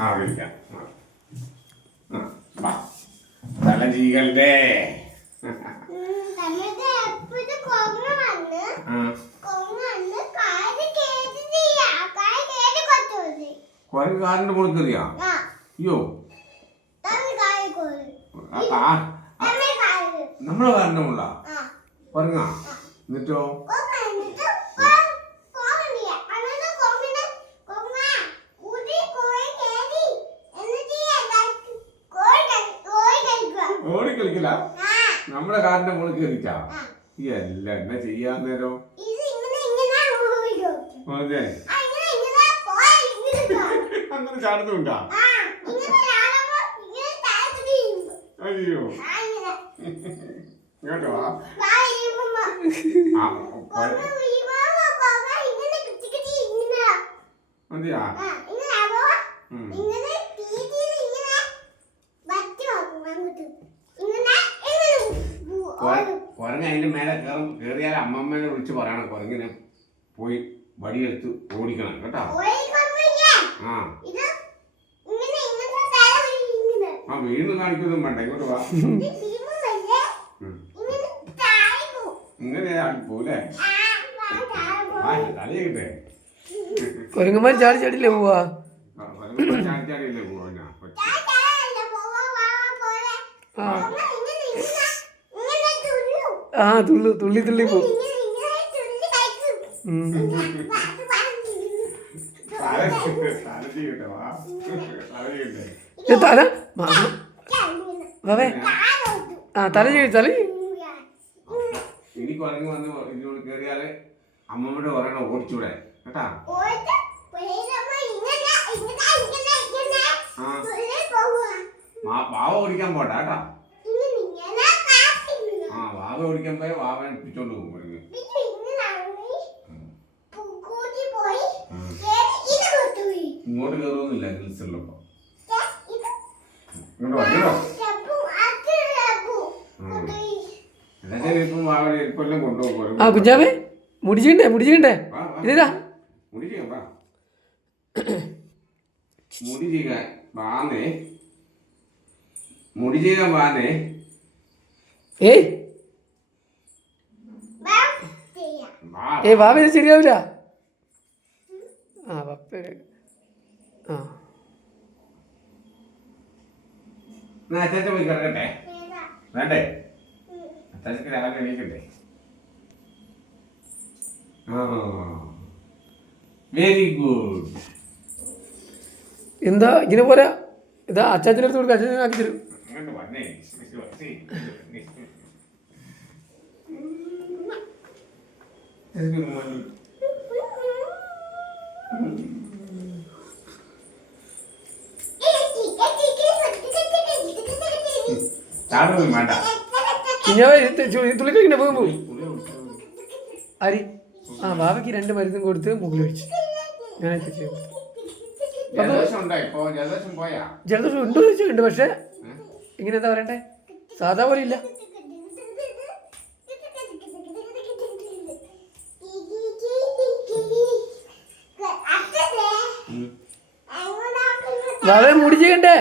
ആ വിളിക്കാം. തല ചീകണ്ടേ? കുരങ്ങ് കാറിന്റെ മുകളിൽ കയറിയാ? അയ്യോ, നമ്മളെ കാറിന്റെ മുകളിലാ കുരങ്ങാ? എന്നിട്ടോ? ഓടി കളിക്കില്ല, നമ്മളെ കാറിന്റെ മുകളിൽ കയറിച്ചാ? ഈ എല്ലാം എന്നാ ചെയ്യാൻ നേരം? അതെ, അങ്ങനെ ചാടുന്നുണ്ടാ? അയ്യോ, ഇങ്ങോട്ടോ മതിയാ? കുരങ്ങ് അതിന്റെ മേലെ കയറിയാൽ അമ്മമ്മേനെ വിളിച്ച് പറയണം കുരങ്ങിനെ പോയി വടിയെടുത്ത് ഓടിക്കണം കേട്ടോ. ആ വീണ്ടും കാണിക്കൊന്നും വേണ്ട, ഇങ്ങോട്ട് വാ. ഇങ്ങനെ പോലേ തലയിട്ടെ കുരങ്ങന്മാർ ചാടി ചാടില്ലേ പോവാ? ചാടി ചാടിയല്ലേ പോവാ? ആ തുള്ളി തുള്ളി തുള്ളി പോ. തല വാവേ, ആ തല തല. ഇനി കുരങ്ങ് വന്ന് ഇതിനോട് കയറിയാല് അമ്മമ്മയുടെ പറയണ ഓടിച്ചൂടെ കേട്ടാ? വാവ ഓടിക്കാൻ പോട്ടെ കേട്ടാ. ആ വാവ ഓടിക്കാൻ പോയ വാവനെ പിടിച്ചോണ്ട് പോകും കുരങ്ങ്. ഇങ്ങോട്ട് കയറുന്നില്ല ഹിൽസിലപ്പോ. ഇങ്ങോട്ട് വന്നോ? ഇപ്പം വാവനെ ഇപ്പെല്ലാം കൊണ്ടുപോകും. ആ കുഞ്ഞാവേ മുടിച്ചിണ്ടേ മുടിച്ചിണ്ടേ? ഇതാ മുടി ചെയ്യാം, മുടി ചെയ്യാൻ വാന്നേ, മുടി ചെയ്യാൻ വാന്നേ. ഏയ് ഏ വാവ ശരിയാവില്ല. ആ പപ്പ ആ അച്ചാച്ച പോയി കിടക്കട്ടെ? വേണ്ടേ? അച്ചാച്ചക്ക് രാവിലെ എണീക്കണ്ടേ? Very good. എന്താ ഇങ്ങനെ പോരാ? ഇതാ അച്ചാച്ചൻ്റെ അടുത്ത് കൊടുക്കുക, അച്ചാച്ചനെ ആക്കി തരും. തുള്ളി കഴിക്കണ പോകുമ്പോ അരി ആ വാവയ്ക്ക് 2 മരുന്നും കൊടുത്ത് മുകളിൽ വെച്ച് ഞാൻ ജലദോഷം ഉണ്ടോ ചോദിച്ചിട്ടുണ്ട്. പക്ഷെ ഇങ്ങനെ എന്താ പറയണ്ടേ, സാധാ പോലെ ഇല്ല. വാവേ മുടി ചെയ്യണ്ടേ?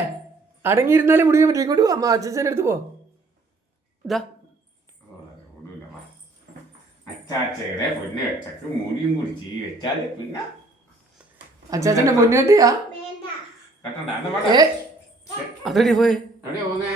അടങ്ങിയിരുന്നാലേ മുടിക്കാൻ പറ്റും. ഇങ്ങോട്ട് അമ്മ അച്ഛൻ്റെ അടുത്ത് പോ. ഇതാ അച്ചാച്ചയുടെ പൊന്നേട്ടക്ക് മുടിയും കുടിച്ച് വെച്ചാല് പിന്നെ അച്ചാച്ചന്റെ പൊന്നേട്ടിയാ കട്ടണ്ട. അതോടി പോയേ. എവിടെയാ പോന്നേ?